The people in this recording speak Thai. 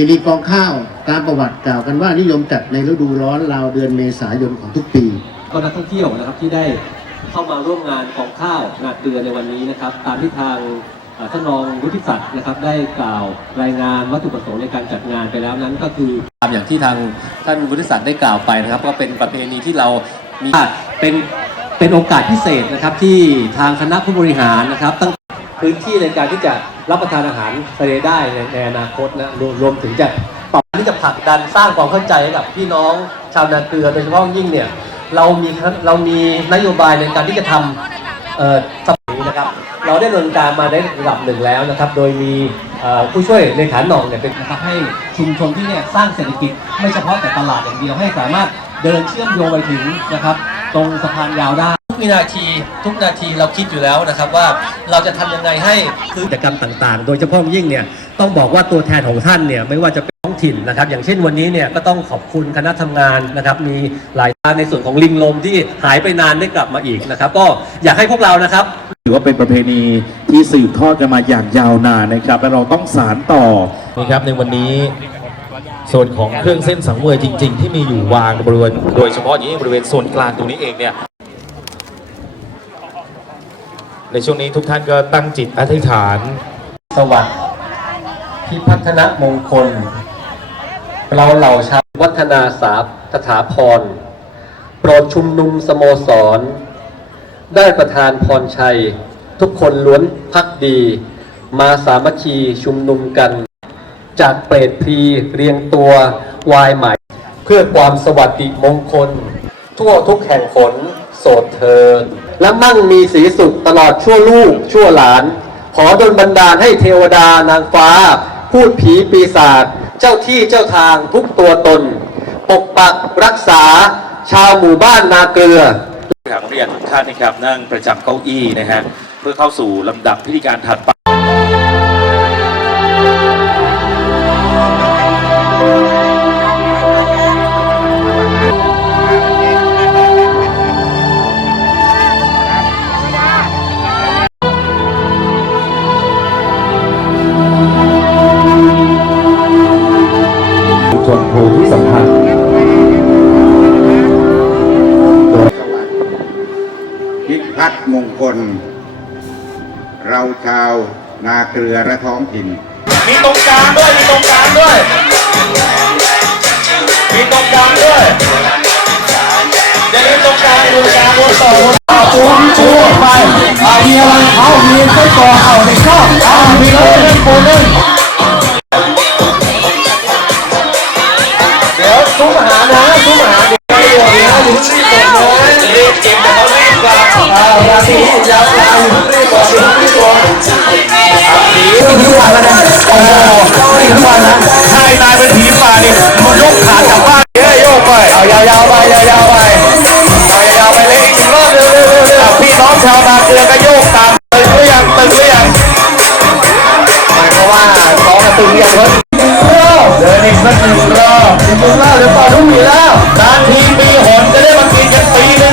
ปีรีกองข้าวตามประวัติกล่าวกันว่านิยมจัดในฤดูร้อนราวเดือนเมษายนของทุกปีก็นักท่องเที่ยวนะครับที่ได้เข้ามาร่วมงานกองข้าวงานเดือนในวันนี้นะครับ ตามที่ทางเอ่อท่านรองวุฒิศักดิ์นะครับได้กล่าวรายงานวัตถุประสงค์ในการจัดงานไปแล้วนั้นก็คือตามอย่างที่ทางท่านวุฒิศักดิ์ได้กล่าวไปนะครับ ก็เป็นประเพณีที่เรามีเป็นเป็นโอกาสพิเศษนะครับที่ทางคณะผู้บริหารนะครับ ตั้งพื้นที่ในการที่จะ รับประทานอาหารทะเลได้ในในอนาคตนะรวมรวมถึงจะต่อที่จะผลักดันสร้างความเข้าใจให้กับพี่น้องชาวนาเกลือโดยเฉพาะยิ่งเนี่ยเรามีเรามีนโยบายในการที่จะทำเอ่อสมนี้นะครับ เราได้ดำเนินการมาได้ระดับหนึ่งแล้วนะครับ โดยมีผู้ช่วยในฐานหนองเนี่ยเป็นนะครับให้ชุมชนที่เนี่ยสร้างเศรษฐกิจไม่เฉพาะแต่ตลาดอย่างเดียวให้สามารถเดินเชื่อมโยงไปถึงนะครับ ตรงสะพานยาวได้ ทุกวินาทีทุกนาทีเราคิดอยู่แล้วนะครับว่าเราจะทำยังไงให้คือ กิจกรรมต่างๆ โดยเฉพาะยิ่งเนี่ยต้องบอกว่าตัวแทนของท่านเนี่ยไม่ว่าจะเป็นท้องถิ่นนะครับ อย่างเช่นวันนี้เนี่ยก็ต้องขอบคุณคณะทำงานนะครับ มีหลายท่านในส่วนของลิงลมที่หายไปนานได้กลับมาอีกนะครับ ก็อยากให้พวกเรานะครับ ถือว่าเป็นประเพณีที่สืบทอดกันมาอย่างยาวนานนะครับ และเราต้องสานต่อนะครับในวันนี้ส่วนของเครื่องเส้นสังเวยจริง ๆ ที่มีอยู่วางบริเวณโดยเฉพาะอย่างยิ่งบริเวณโซนกลางตรงนี้เองเนี่ย ในช่วงนี้ทุกท่านก็ตั้งจิตอธิษฐาน สวัสดิ์พิพัฒนมงคล เราเหล่าชาววัฒนาสาสถาพร โปรดชุมนุมสโมสร ได้ประทานพรชัย ทุกคนล้วนพักดี มาสามัคคีชุมนุมกัน จากเปรตพรีเรียงตัววายใหม่ เพื่อความสวัสดิมงคล ทั่วทุกแห่งฝนโสดเทิน และมั่งมีสีสุขตลอดชั่วลูกชั่วหลาน ขอดลบันดาลให้เทวดานางฟ้า พูดผีปีศาจเจ้าที่เจ้าทางทุกตัวตน ปกปักรักษา ชาวหมู่บ้านนาเกลือทางเรียนทุกท่านนะครับนั่งประจำเก้าอี้นะฮะเพื่อเข้าสู่ลำดับพิธีการถัดไป ชนภูที่สัมพันธ์พิพัฒน์มงคล เราชาวนาเกลือและท้องถิ่น มีตรงกลางด้วย มีตรงกลางด้วย มีตรงกลางด้วยอย่าลืมตรงกลางดูกลางวนต่อวนต่อปูปูไปเอามีอะไรเอามีไส้กรอกเอาในข้าวเอามีเลยเล่นปูเล่น มาหานะซุ้มาหาเดี๋ยวไม่หมดนะอยู่ที่รีบหมดนะรีบกินแต่เขารีบกลับอ่าราศียาวๆอยู่ที่รีบหมดอยู่ที่รีบหมดผีทุกวันแล้วนะโอ้โหผีทุกวันนะ เดินอีกสักหนึ่งรอบหนึ่งรอบเะต่อทุ่งอยู่แล้วนานทีปีหนจะได้มากินกันปีนึ